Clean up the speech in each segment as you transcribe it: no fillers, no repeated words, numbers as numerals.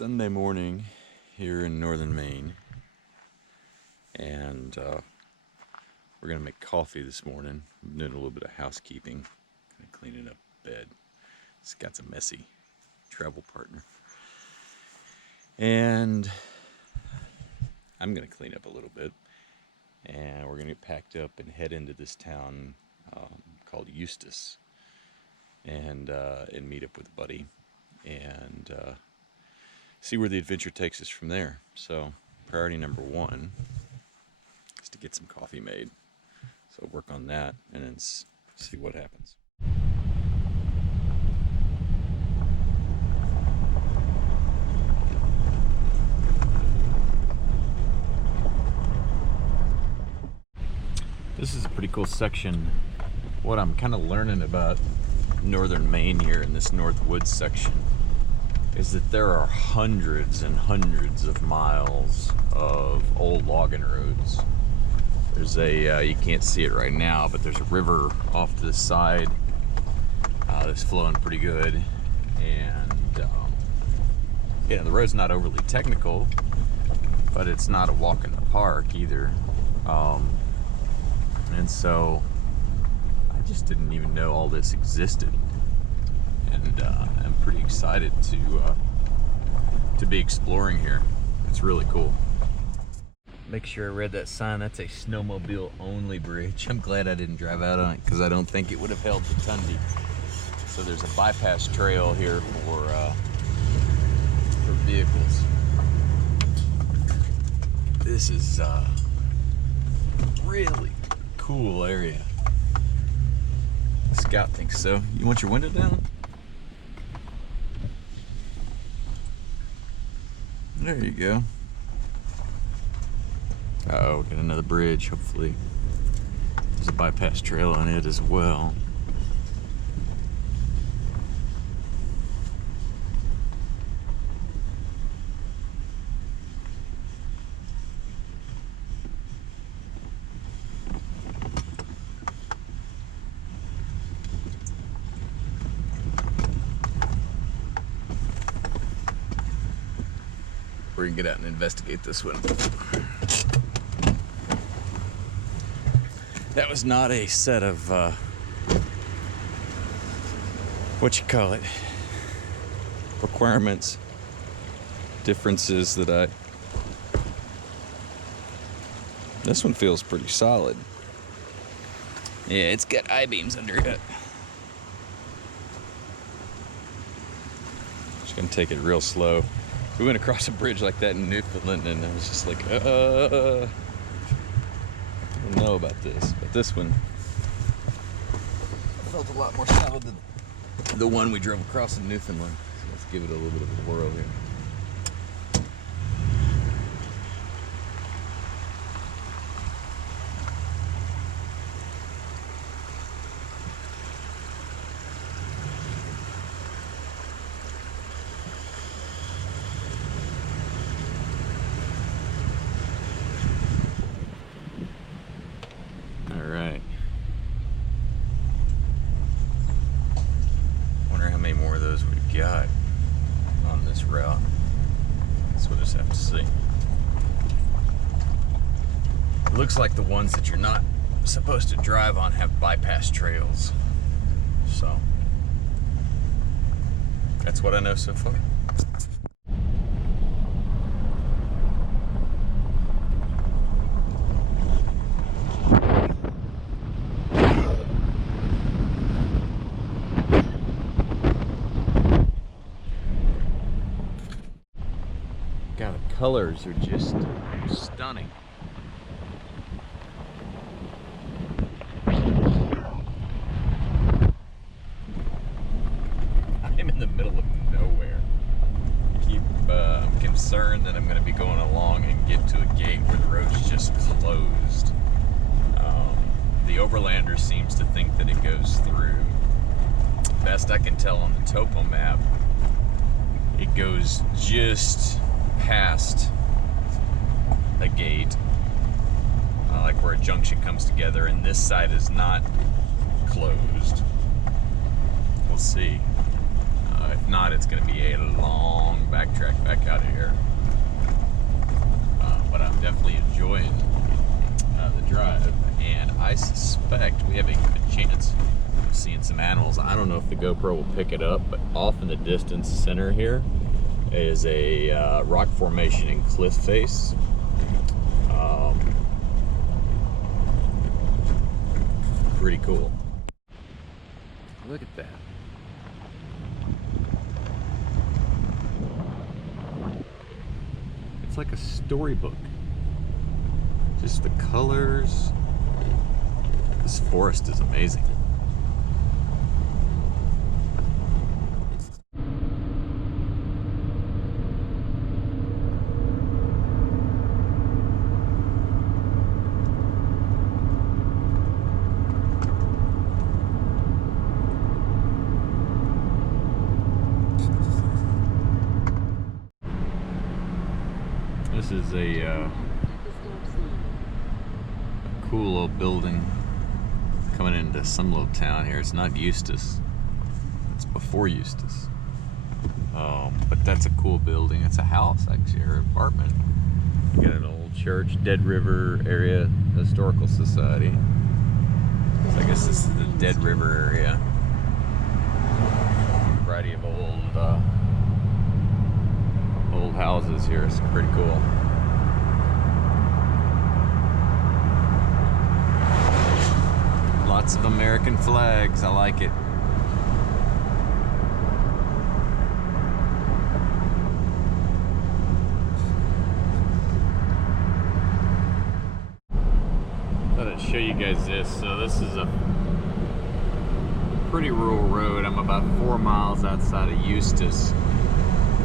Sunday morning here in northern Maine, and we're gonna make coffee this morning. I'm doing a little bit of housekeeping, kind of cleaning up bed. Scott's a messy travel partner, and I'm gonna clean up a little bit, and we're gonna get packed up and head into this town called Eustis, and meet up with a buddy and see where the adventure takes us from there. So priority number one is to get some coffee made. So work on that and then see what happens. This is a pretty cool section. What I'm kind of learning about northern Maine here in this North Woods section is that there are hundreds and hundreds of miles of old logging roads. There's a, you can't see it right now, but there's a river off to the side that's flowing pretty good. And yeah, the road's not overly technical, but it's not a walk in the park either. And so I just didn't even know all this existed. And I'm pretty excited to be exploring here. It's really cool. Make sure I read that sign. That's a snowmobile only bridge. I'm glad I didn't drive out on it because I don't think it would have held the Tundi. So there's a bypass trail here for vehicles. This is a really cool area. Scott thinks so. You want your window down? There you go. Uh-oh, got another bridge. Hopefully there's a bypass trail on it as well. We're gonna get out and investigate this one. That was not a set of requirements, differences that this one feels pretty solid. Yeah, it's got I-beams under it. Just gonna take it real slow. We went across a bridge like that in Newfoundland, and I was just like, I don't know about this. But this one felt a lot more solid than the one we drove across in Newfoundland. So let's give it a little bit of a whirl here. More of those we've got on this route. That's what I just have to see. It looks like the ones that you're not supposed to drive on have bypass trails. So that's what I know so far. God, the colors are just stunning. I'm in the middle of nowhere. I'm concerned that I'm going to be going along and get to a gate where the road's just closed. The overlander seems to think that it goes through. Best I can tell on the topo map, it goes just past a gate, like where a junction comes together, and this side is not closed. We'll see. If not, it's going to be a long backtrack back out of here. But I'm definitely enjoying the drive, and I suspect we have a good chance of seeing some animals. I don't know if the GoPro will pick it up, but off in the distance center here is a rock formation and cliff face. Pretty cool. Look at that. It's like a storybook. Just the colors. This forest is amazing. This is a cool little building coming into some little town here. It's not Eustis. It's before Eustis. But that's a cool building. It's a house, actually, or apartment. You got an old church, Dead River Area Historical Society. So I guess this is the Dead River area. A variety of old houses here. It's pretty cool. Lots of American flags. I like it. Thought I'd show you guys this. So this is a pretty rural road. I'm about 4 miles outside of Eustis.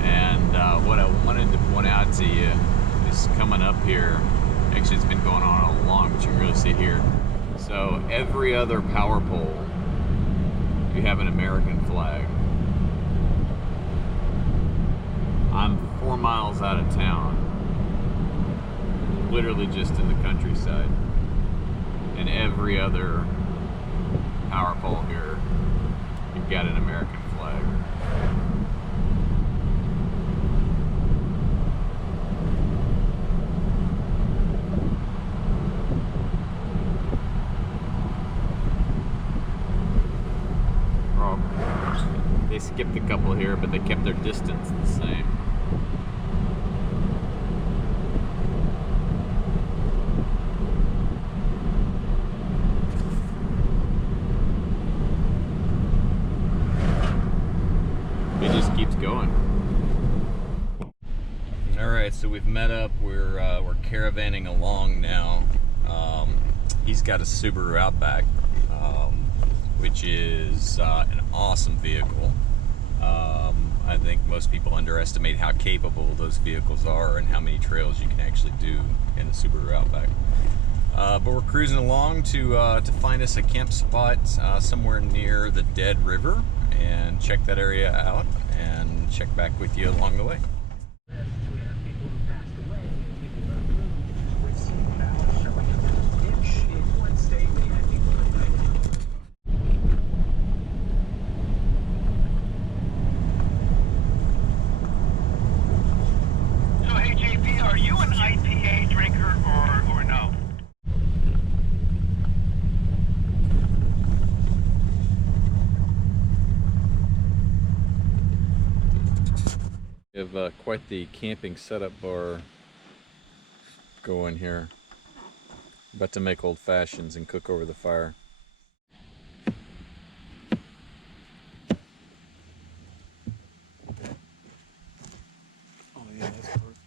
And what I wanted to point out to you is coming up here. Actually, it's been going on all along, but you can really see it here. So every other power pole, you have an American flag. I'm 4 miles out of town, literally just in the countryside, and every other power pole here, you've got an American flag. They skipped a couple here, but they kept their distance the same. It just keeps going. All right, so we've met up. We're caravanning along now. He's got a Subaru Outback, which is an awesome vehicle. I think most people underestimate how capable those vehicles are and how many trails you can actually do in a Subaru Outback. But we're cruising along to find us a camp spot somewhere near the Dead River and check that area out and check back with you along the way. We have quite the camping setup bar going here. About to make old fashions and cook over the fire. Oh yeah, that's perfect.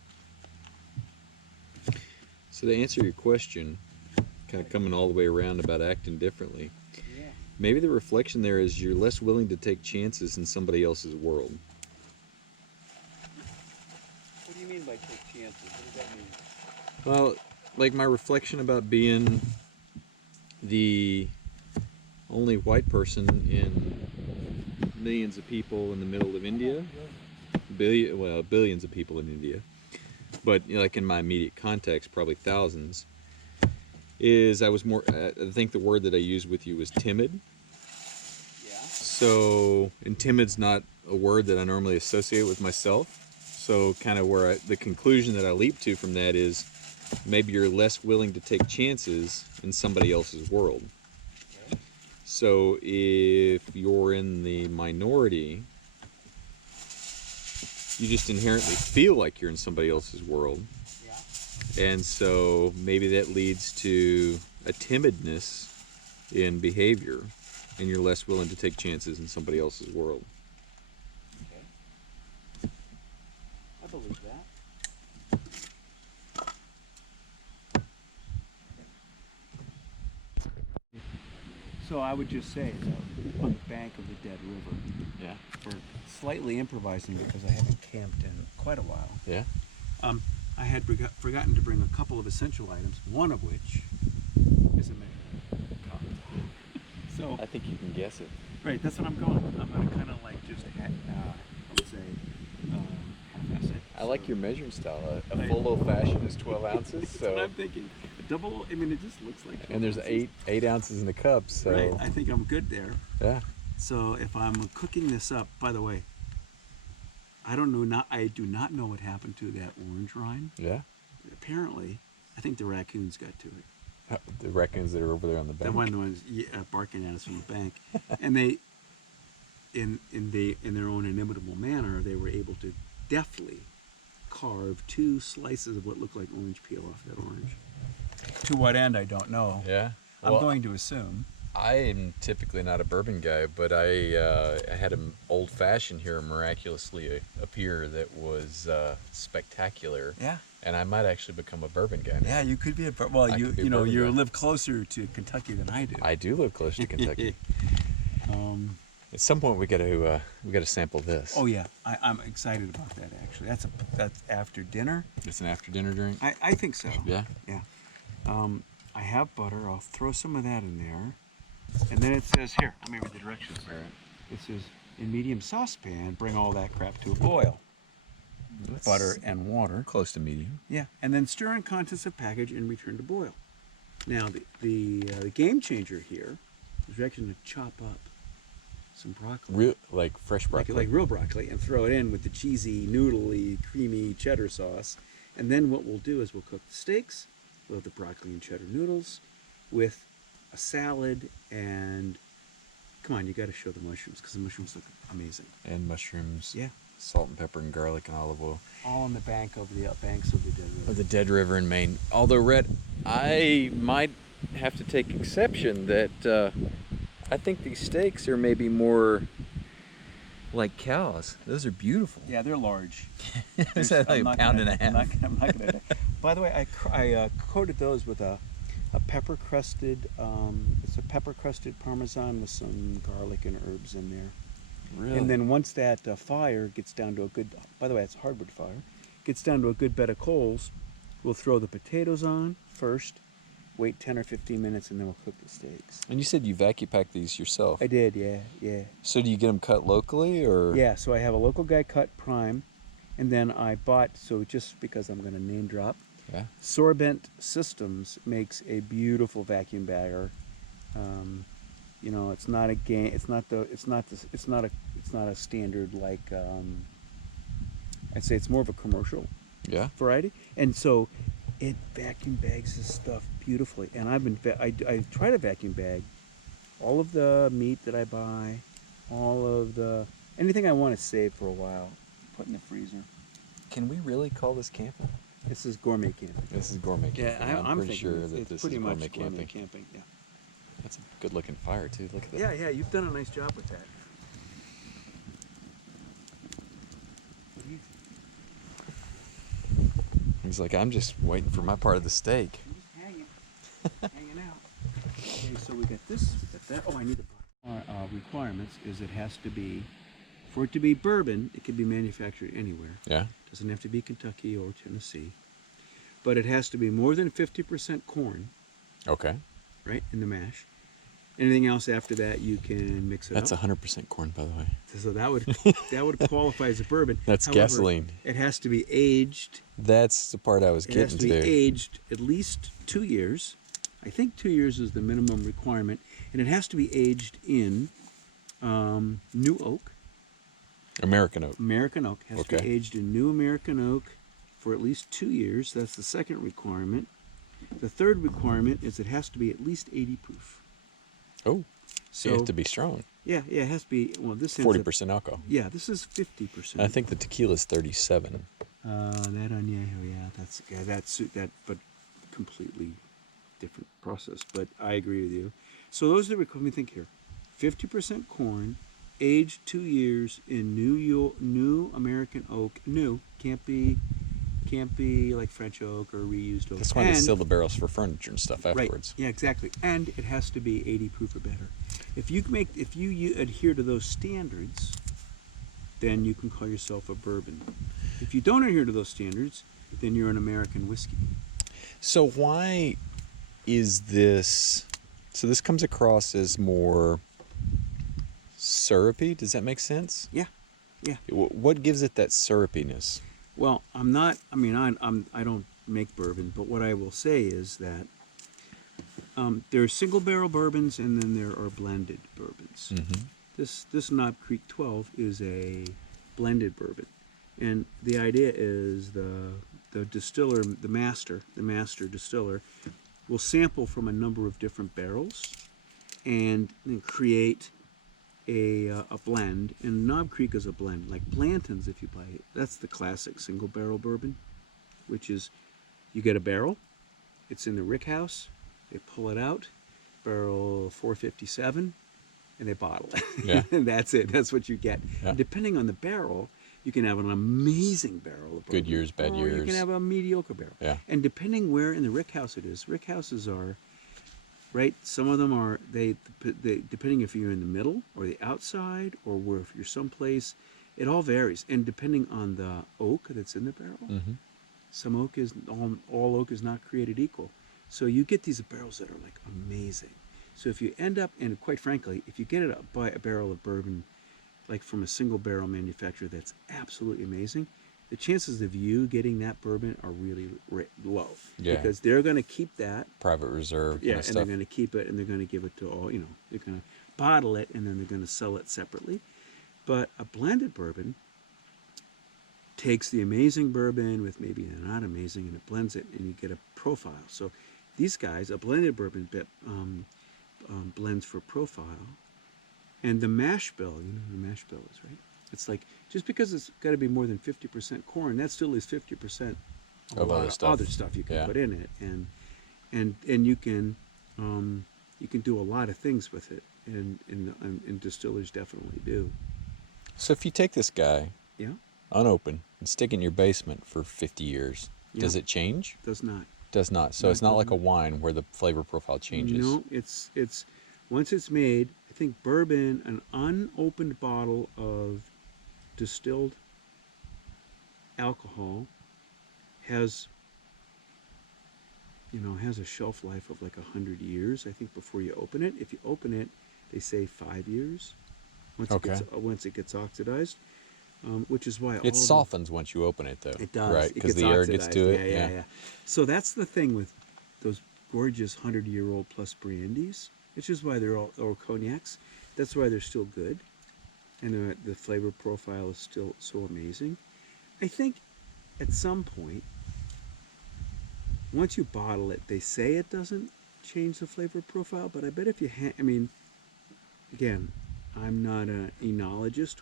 So to answer your question, kind of coming all the way around about acting differently, maybe the reflection there is you're less willing to take chances in somebody else's world. What do you mean by take chances? What does that mean? Well, like my reflection about being the only white person in millions of people in the middle of India, billions of people in India, but you know, like in my immediate context, probably thousands, is I was more, I think the word that I used with you was timid. Yeah. So and timid's not a word that I normally associate with myself. So kind of where the conclusion that I leap to from that is maybe you're less willing to take chances in somebody else's world. Okay. So if you're in the minority, you just inherently feel like you're in somebody else's world. Yeah. And so maybe that leads to a timidness in behavior, and you're less willing to take chances in somebody else's world. Okay. I believe that. So I would just say, on the bank of the dead river, Yeah. we're slightly improvising because I haven't camped in quite a while. Yeah. I had forgotten to bring a couple of essential items, one of which is a measuring cup. So I think you can guess it. right, that's what I'm going. I'm going to kind of like just, I would say, half-ass it. I like your measuring style. A Right. full old-fashioned is 12 ounces. That's So what I'm thinking. Double, I mean, it just looks like 12 and there's ounces. eight ounces in the cup. So Right, I think I'm good there. yeah. So if I'm cooking this up, by the way, I do not know what happened to that orange rind. Yeah. Apparently, I think the raccoons got to it. The raccoons that are over there on the bank. The ones barking at us from the bank, and they, in their own inimitable manner, they were able to deftly carve 2 slices of what looked like orange peel off that orange. To what end, I don't know. Yeah. I'm Well, going to assume. I'm typically not a bourbon guy, but I had an old fashioned here miraculously appear that was spectacular. Yeah. And I might actually become a bourbon guy now. Yeah, you could be a well. I You could be a you know bourbon you guy. live closer to Kentucky than I do. I do live close to Kentucky. um, At some point, we got to sample this. oh yeah, I'm excited about that actually. That's after dinner. It's an after dinner drink. I think so. Yeah. Yeah. I have butter. I'll throw some of that in there, and then it says here. Let me read the directions. All right. It says in medium saucepan, bring all that crap to a boil. That's Butter and water. close to medium. Yeah, and then stir in contents of package and return to boil. Now the game changer here is direction to chop up some broccoli. Real like fresh broccoli. Like real broccoli, and throw it in with the cheesy, noodly, creamy cheddar sauce. And then what we'll do is we'll cook the steaks. We'll have the broccoli and cheddar noodles with a salad, and come on, you got to show the mushrooms because the mushrooms look amazing. And mushrooms. Yeah, Salt and pepper and garlic and olive oil. all on the banks of the dead river. Of the Dead River in Maine. Although, Rhett, I might have to take exception that I think these steaks are maybe more like cows. Those are beautiful. Yeah, they're large. Is that like I'm a not pound gonna- and a half? I'm not gonna. By the way, I coated those with a pepper crusted. It's a pepper crusted Parmesan with some garlic and herbs in there. Really? And then once that fire gets down to a good, by the way, it's hardwood fire, gets down to a good bed of coals, we'll throw the potatoes on first, wait 10 or 15 minutes, and then we'll cook the steaks. And you said you vacuum pack these yourself. I did, yeah. So do you get them cut locally or? Yeah, so I have a local guy cut prime, and then I bought, so just because I'm going to name drop, Yeah. Sorbent Systems makes a beautiful vacuum bagger. You know, it's not a game. It's not a standard like. I'd say it's more of a commercial Yeah. variety, and so it vacuum bags this stuff beautifully. And I try to vacuum bag all of the meat that I buy, all of anything I want to save for a while, put in the freezer. Can we really call this camping? This is gourmet camping. This is gourmet camping. Yeah, I'm pretty thinking sure it's, that it's this pretty is much gourmet gourmet camping. camping. Yeah. That's a good looking fire too. Look at that. Yeah, you've done a nice job with that. What do you think? He's like, I'm just waiting for my part of the steak. I'm just hanging out. Okay, so we got this, we got that. Oh, I need the requirements is it has to be, for it to be bourbon, it can be manufactured anywhere. Yeah. Doesn't have to be Kentucky or Tennessee. But it has to be more than 50% corn, Okay. right, in the mash. Anything else after that, you can mix it That's up. 100% corn, by the way. So that would qualify as a bourbon. That's However, gasoline. It has to be aged. That's the part I was It has getting to be to. aged at least 2 years. I think 2 years is the minimum requirement, and it has to be aged in New oak. American oak. American oak has to be Okay. aged in new American oak for at least 2 years. That's the second requirement. The third requirement is it has to be at least 80 proof. Oh, so you So have to be strong. yeah, it has to be. Well, this ends up. 40% alcohol. Yeah, this is And I 50%. think the tequila's 37. That añejo, yeah, that, but completely different process. But I agree with you. So those are the. Let me think here. 50% corn, aged 2 years in new American oak. New can't be like French oak or reused oak. That's why they sell the barrels for furniture and stuff Right. afterwards. Yeah, exactly. And it has to be 80 proof or better. If you adhere to those standards, then you can call yourself a bourbon. If you don't adhere to those standards, then you're an American whiskey. So why is this? So this comes across as more syrupy. Does that make sense? Yeah. Yeah. What gives it that syrupiness? Well, I'm not. I mean, I don't make bourbon, but what I will say is that there are single barrel bourbons, and then there are blended bourbons. Mm-hmm. This Knob Creek 12 is a blended bourbon, and the idea is the distiller, the master distiller, will sample from a number of different barrels, and then create a blend. And Knob Creek is a blend, like Blanton's. If you buy it, that's the classic single barrel bourbon, which is you get a barrel, it's in the rick house, they pull it out, barrel 457, and they bottle it. Yeah. And that's it. That's what you get. Yeah. And depending on the barrel, you can have an amazing barrel of bourbon. Good years, bad or years. You can have a mediocre barrel. Yeah. And depending where in the rick house it is, rick houses are, right? Some of them are, they depending if you're in the middle or the outside or where if you're someplace, it all varies. And depending on the oak that's in the barrel, Mm-hmm. some oak is, all oak is not created equal. So you get these barrels that are like amazing. So if you end up, and quite frankly, if you get it by a barrel of bourbon, like from a single barrel manufacturer that's absolutely amazing, the chances of you getting that bourbon are really low. Yeah. Because they're going to keep that. Private reserve. Yeah, Kind of and they're stuff. going to keep it, and they're going to give it to all, they're going to bottle it, and then they're going to sell it separately. But a blended bourbon takes the amazing bourbon with maybe not amazing, and it blends it, and you get a profile. So these guys, a blended bourbon blends for profile. And the mash bill, you know what a mash bill is, right? It's like, just because it's got to be more than 50% corn, that still is 50% Of other stuff. other stuff you can Yeah. put in it. And you can do a lot of things with it, and distillers definitely do. So if you take this guy, Yeah, unopened, and stick it in your basement for 50 years, does Yeah. it change? does not. Does not. So No, it's not it like a doesn't. wine where the flavor profile changes. No, it's once it's made. I think bourbon, an unopened bottle of distilled alcohol has a shelf life of like 100 years. I think before you open it. If you open it, they say 5 years. Okay. Once it gets oxidized, which is why It softens once you open it, though. It does. Right, It because gets the air gets to oxidized. it. Yeah. So that's the thing with those gorgeous 100-year-old plus brandies. Which is why they're all, or cognacs. That's why they're still good, and the flavor profile is still so amazing. I think at some point, once you bottle it, they say it doesn't change the flavor profile, but I bet if you again, I'm not an enologist.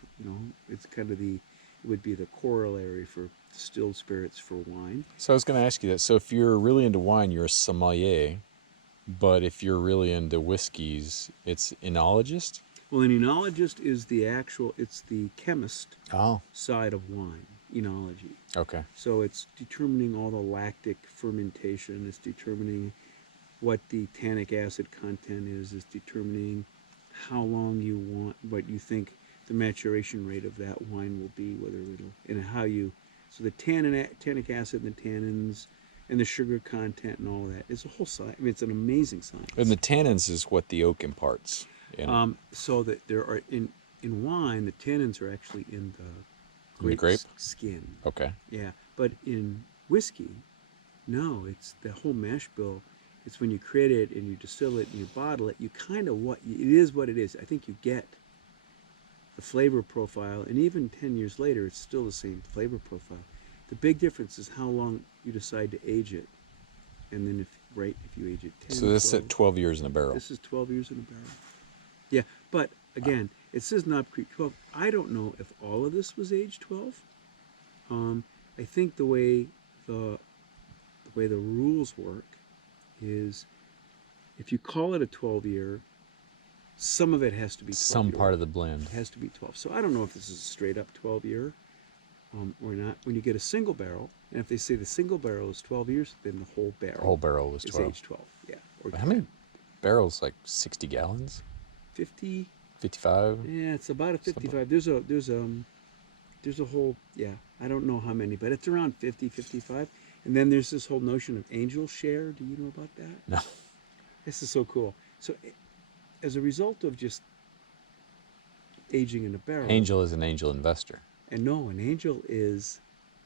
It's kind of it would be the corollary for distilled spirits for wine. So I was going to ask you that. So if you're really into wine, you're a sommelier. But if you're really into whiskeys, it's enologist? Well, an enologist is it's the chemist Oh, side of wine, enology. okay. So it's determining all the lactic fermentation. It's determining what the tannic acid content is. It's determining how long you want, what you think the maturation rate of that wine will be, so the tannic acid and the tannins and the sugar content and all that. It's a whole science. I mean, it's an amazing science. And the tannins is what the oak imparts. So that there are in wine, the tannins are actually in the In the grape? skin. Okay. Yeah, but in whiskey, no, it's the whole mash bill. It's when you create it and you distill it and you bottle it. You kind of it is what it is. I think you get the flavor profile, and even 10 years later, it's still the same flavor profile. The big difference is how long you decide to age it. And then if you age it 10, So this 12, at 12 years in a barrel. this is 12 years in a barrel. Yeah, but again, it says Knob Creek 12. I don't know if all of this was age 12. I think the way the rules work is if you call it a 12-year, some of it has to be 12 Some year part old. of the blend. It has to be 12. So I don't know if this is a straight up 12-year or not. When you get a single barrel, and if they say the single barrel is 12 years, then the whole barrel, The whole barrel was is 12. age 12. Yeah. Or How many barrels? Like 60 gallons? 50? 55? Yeah, it's about a 55. There's a whole, yeah, I don't know how many, but it's around 50, 55. And then there's this whole notion of angel share. Do you know about that? No. This is so cool. So as a result of just aging in a barrel. Angel is an angel investor. And no, an angel is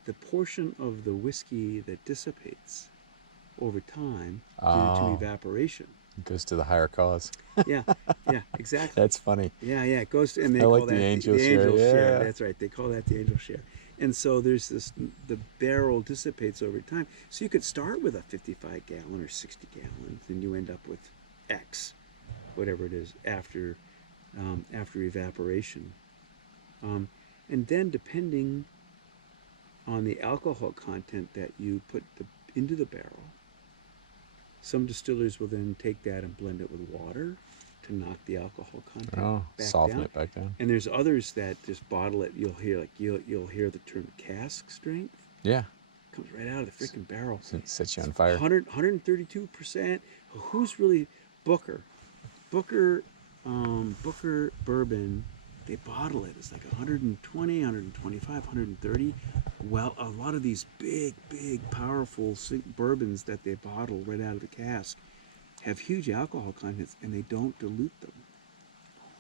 the portion of the whiskey that dissipates over time due to evaporation. It goes to the higher cause. Yeah, exactly. That's funny. Yeah, it goes to, and they I call like that the angel share, yeah. That's right. They call that the angel share. And so there's this, the barrel dissipates over time. So you could start with a 55 gallon or 60 gallons, and you end up with X, whatever it is, after evaporation. And then depending on the alcohol content that you put into the barrel, some distillers will then take that and blend it with water to knock the alcohol content back soften down. it back down. And there's others that just bottle it. You'll hear you'll hear the term cask strength. Yeah. Comes right out of the freaking barrel. It sets you on fire. 132%. Who's really Booker bourbon? They bottle it. It's like 120, 125, 130. Well, a lot of these big, powerful bourbons that they bottle right out of the cask have huge alcohol contents, and they don't dilute them.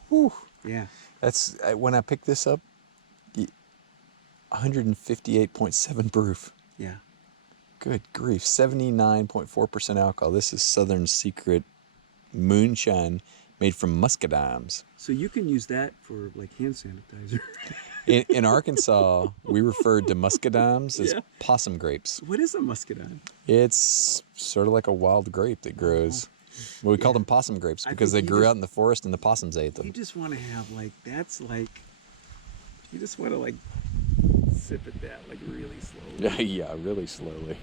Whew. Yeah. That's when I picked this up. 158.7 proof. Yeah. Good grief! 79.4% alcohol. This is Southern Secret moonshine made from muscadines. So you can use that for like hand sanitizer. In Arkansas, we referred to muscadines as possum grapes. What is a muscadine? It's sort of like a wild grape that grows. Well, we called them possum grapes because they grew out in the forest and the possums ate them. You just want to have you just want to like sip at that like really slowly. Yeah, really slowly.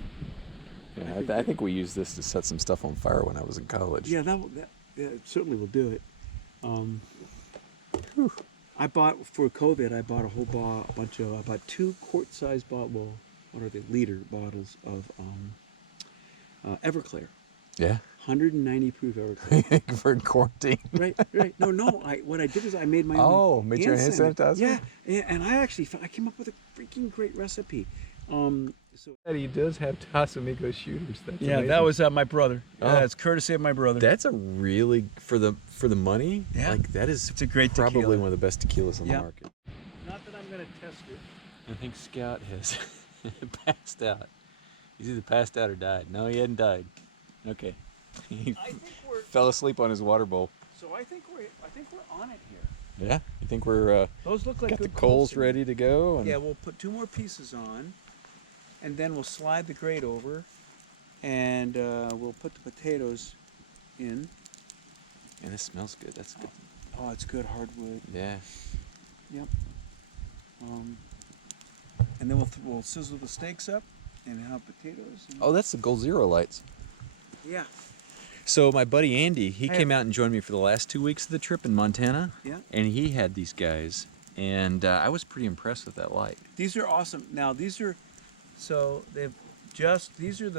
Yeah, I think we used this to set some stuff on fire when I was in college. Yeah, that it certainly will do it. I bought for COVID. I bought I bought 2 quart-sized bottle. What are they? Liter bottles of Everclear. Yeah. 190 proof Everclear. For quarantine. Right. No. What I did is I made my own. Oh, made your own hand sanitizer? Yeah, and I came up with a freaking great recipe. So He does have Tasamigo shooters. That's yeah, amazing. that was my brother. Oh. That's courtesy of my brother. That's a really for the money. Yeah. Like that is It's a great probably tequila. one of the best tequilas on the Yeah. market. Not that I'm gonna test it. I think Scout has passed out. He's either passed out or died. No, he hadn't died. Okay. He I think we're fell asleep on his water bowl. so. I think we're on it here. Yeah. You think we're Those look like got the good coals to me. ready to go? And Yeah, we'll put 2 more pieces on, and then we'll slide the grate over, and we'll put the potatoes in. And this smells good. That's good. Oh, it's good hardwood. Yeah. Yep. And then we'll sizzle the steaks up and have potatoes. And Oh, that's the Gold Zero lights. yeah. So my buddy Andy, he Hey. came out and joined me for the last 2 weeks of the trip in Montana. Yeah. And he had these guys, and I was pretty impressed with that light. These are awesome. Now these are the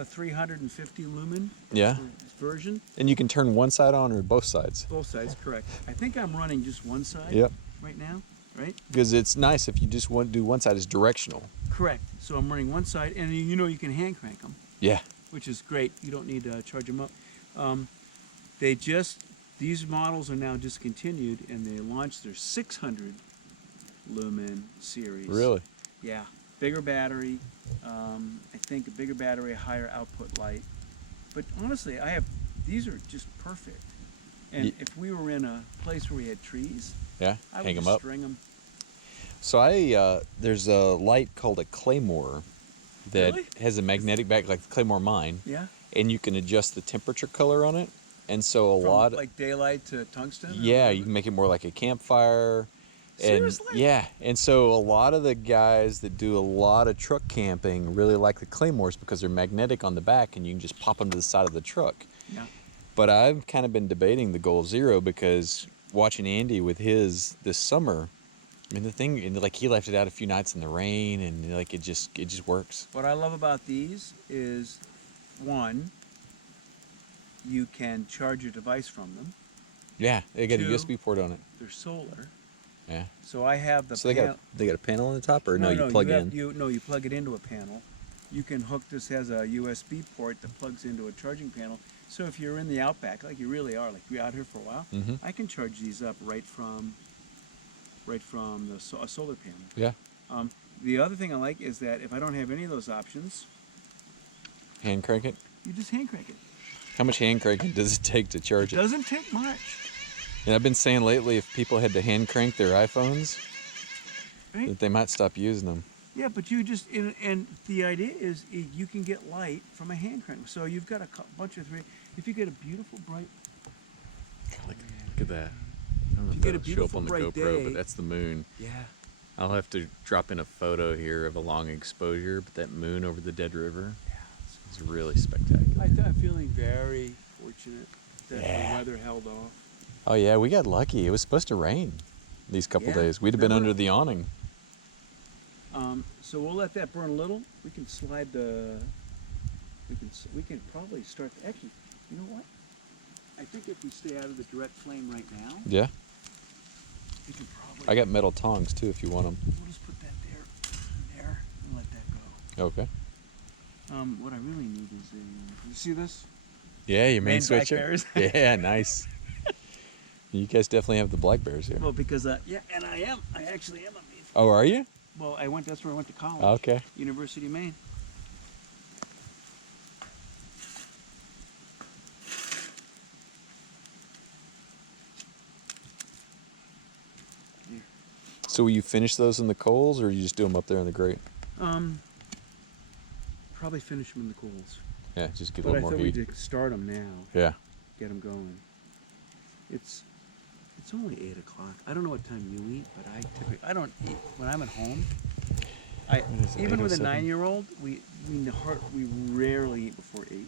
350 lumen Yeah. version. And you can turn one side on or both sides. Both sides, correct. I think I'm running just one side Yep. right now, right? Because it's nice if you just want to do one side, it's directional. Correct. So I'm running one side, and you can hand crank them, Yeah. which is great. You don't need to charge them up. These models are now discontinued, and they launched their 600 lumen series. Really? Yeah, bigger battery. I think a bigger battery, a higher output light. But honestly, these are just perfect. And Ye- if we were in a place where we had trees, Yeah. I would Hang them just up. string them. So there's a light called a Claymore that Really? has a magnetic back like the Claymore mine, Yeah. and you can adjust the temperature color on it. And so a From lot, like daylight to tungsten. Or yeah, whatever? you can make it more like a campfire. And Seriously? yeah, and so a lot of the guys that do a lot of truck camping really like the Claymores because they're magnetic on the back, and you can just pop them to the side of the truck. Yeah. But I've kind of been debating the Goal Zero because watching Andy with his this summer, I mean the thing, and like he left it out a few nights in the rain, and like it just works. What I love about these is, one, you can charge your device from them. Yeah, they got a Two, USB port on it. They're solar. Yeah. So I have the So they got a panel on the top, or no? You plug in. You plug it into a panel. You can hook this has a USB port that plugs into a charging panel. So if you're in the outback, like you really are, like you're out here for a while, Mhm. I can charge these up right from a solar panel. Yeah. The other thing I like is that if I don't have any of those options, Hand crank it. you just hand crank it. How much hand cranking does it take to charge It it? doesn't take much, And I've been saying lately, if people had to hand crank their iPhones, right? that they might stop using them. Yeah, but you just and the idea is you can get light from a hand crank. So you've got a bunch of three. If you get a beautiful bright, Look at that. I don't know If you if get a that'll show up beautiful on the bright GoPro, day- but that's the moon. yeah, I'll have to drop in a photo here of a long exposure, but that moon over the Dead River is really spectacular. I'm feeling very fortunate that Yeah. the weather held off. Oh yeah, we got lucky. It was supposed to rain these couple Yeah, days. We'd have been remember? under the awning. So we'll let that burn a little. We can slide the. We can probably start. Actually, you know what? I think if we stay out of the direct flame right now, Yeah. we can probably. I got metal tongs too if you want them. We'll just put that there, and let that go. Okay. What I really need is you see this? Yeah, your main Maine black switcher. bears. Yeah, nice. You guys definitely have the black bears here. Well, because yeah, and I actually am a Maine. Oh, are you? Well, that's where I went to college. Okay. University of Maine. So will you finish those in the coals, or you just do them up there in the grate? Probably finish them in the coals. Yeah, just get a But I little more thought heat. we'd start them now. Yeah. Get them going. It's only 8 o'clock. I don't know what time you eat, but I don't eat when I'm at home. What is it, Even with a 8:07? 9-year-old, we rarely eat before 8.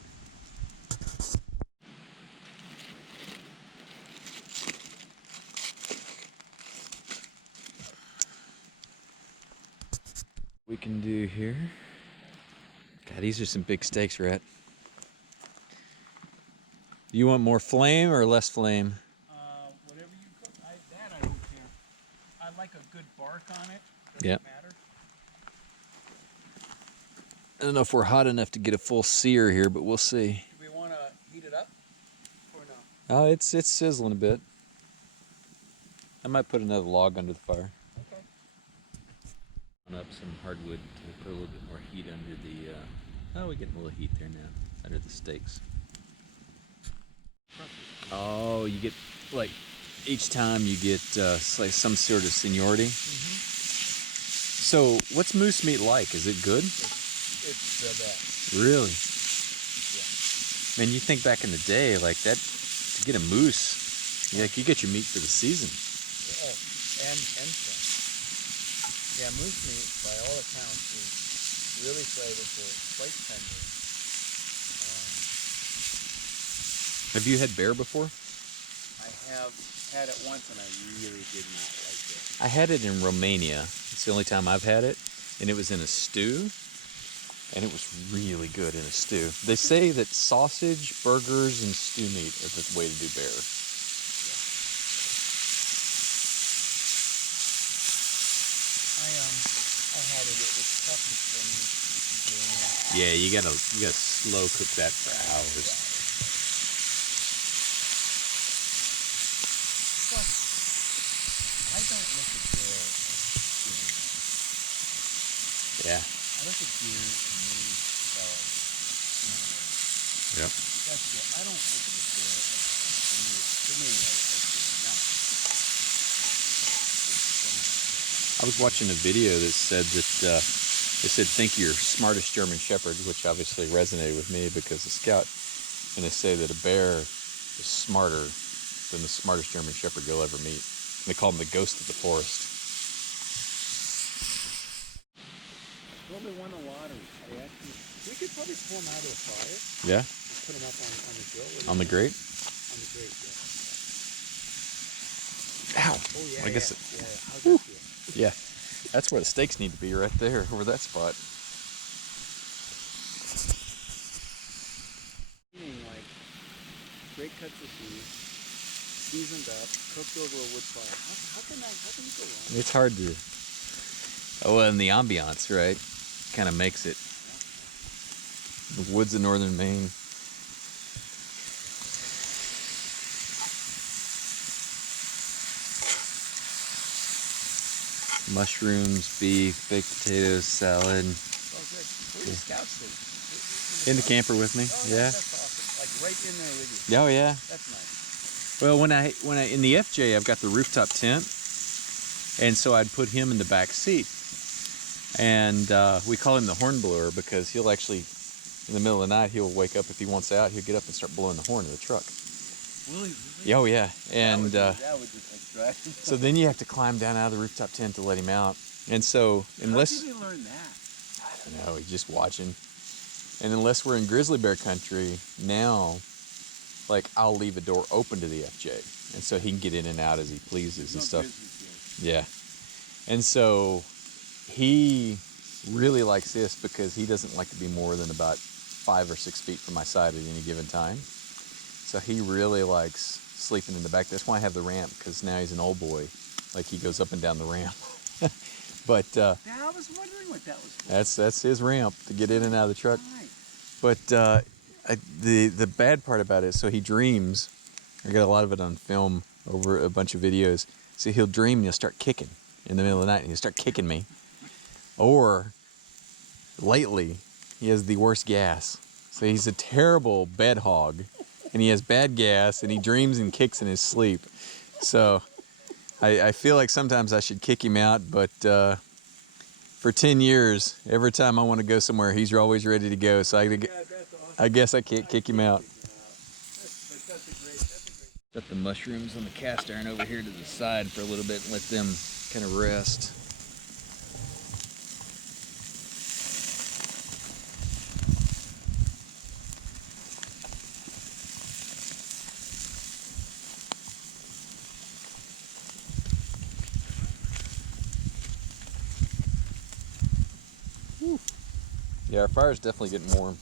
We can do here. God, these are some big steaks, Rhett. You want more flame or less flame? Whatever you cook, I don't care. I like a good bark on it. Doesn't Yep. matter. I don't know if we're hot enough to get a full sear here, but we'll see. Do we want to heat it up or no? Oh, it's sizzling a bit. I might put another log under the fire. Okay. On up some hardwood to put a little bit more heat under the. Oh, we get a little heat there now under the steaks. Oh, you get like each time you get like some sort of seniority. So, what's moose meat like? Is it good? It's the best. Really? Yeah. Man, you think back in the day, like that, to get a moose, like you get your meat for the season. Oh, and some. Yeah, moose meat, by all accounts, is really flavorful, quite tender. Have you had bear before? I have had it once, and I really did not like it. I had it in Romania. It's the only time I've had it, and it was in a stew, and it was really good in a stew. They say that sausage, burgers, and stew meat are the way to do bear. I had it. It was tough for me doing that. Yeah, you gotta slow cook that for hours. Plus, I don't look at bear as doing that. Yeah. I look at deer and moose as Yep. that's it. I don't look at the bear as to me as doing. Now, I was watching a video that said that they said think your smartest German Shepherd, which obviously resonated with me because of Scout, and they say that a bear is smarter than the smartest German Shepherd you'll ever meet. And they call him the ghost of the forest. Well, they won the lottery. We could probably pull them out of the fire. Yeah, Just put them up on the grill. on the grate. On the grate, Ow! yeah. Oh, yeah, I guess yeah. How's that feel? Yeah, that's where the steaks need to be, right there, over that spot. Like great cuts of beef, seasoned up, cooked over a wood fire. How can you go wrong? It's hard to. Oh, and the ambiance, right, kind of makes it. The woods of northern Maine. Mushrooms, beef, baked potatoes, salad. Oh, good. Where's the Scout sleep? In the camper with me. Oh, Yeah. That's awesome. Like right in there with you. Oh yeah. That's nice. Well, when I in the FJ, I've got the rooftop tent, and so I'd put him in the back seat, and we call him the horn blower because he'll actually, in the middle of the night, he'll wake up if he wants out. He'll get up and start blowing the horn of the truck. Really? Yeah, oh yeah, and that would just like drive. so then you have to climb down out of the rooftop tent to let him out, and so unless How did you learn that? I don't know, he's just watching, and unless we're in grizzly bear country now, like I'll leave a door open to the FJ, and so he can get in and out as he pleases and stuff. Yeah, and so he really likes this because he doesn't like to be more than about 5 or 6 feet from my side at any given time. So he really likes sleeping in the back. That's why I have the ramp, because now he's an old boy. Like he goes up and down the ramp. But Yeah, I was wondering what that was for. that's his ramp to get in and out of the truck. Right. But the bad part about it is, so he dreams. I got a lot of it on film over a bunch of videos. So he'll dream and he'll start kicking in the middle of the night, and he'll start kicking me. Or lately, he has the worst gas. So he's a terrible bed hog, and he has bad gas, and he dreams and kicks in his sleep. So I feel like sometimes I should kick him out, but for 10 years, every time I want to go somewhere, he's always ready to go. So I guess I can't kick him out. Set the mushrooms on the cast iron over here to the side for a little bit and let them kind of rest. Yeah, our fire's definitely getting warm.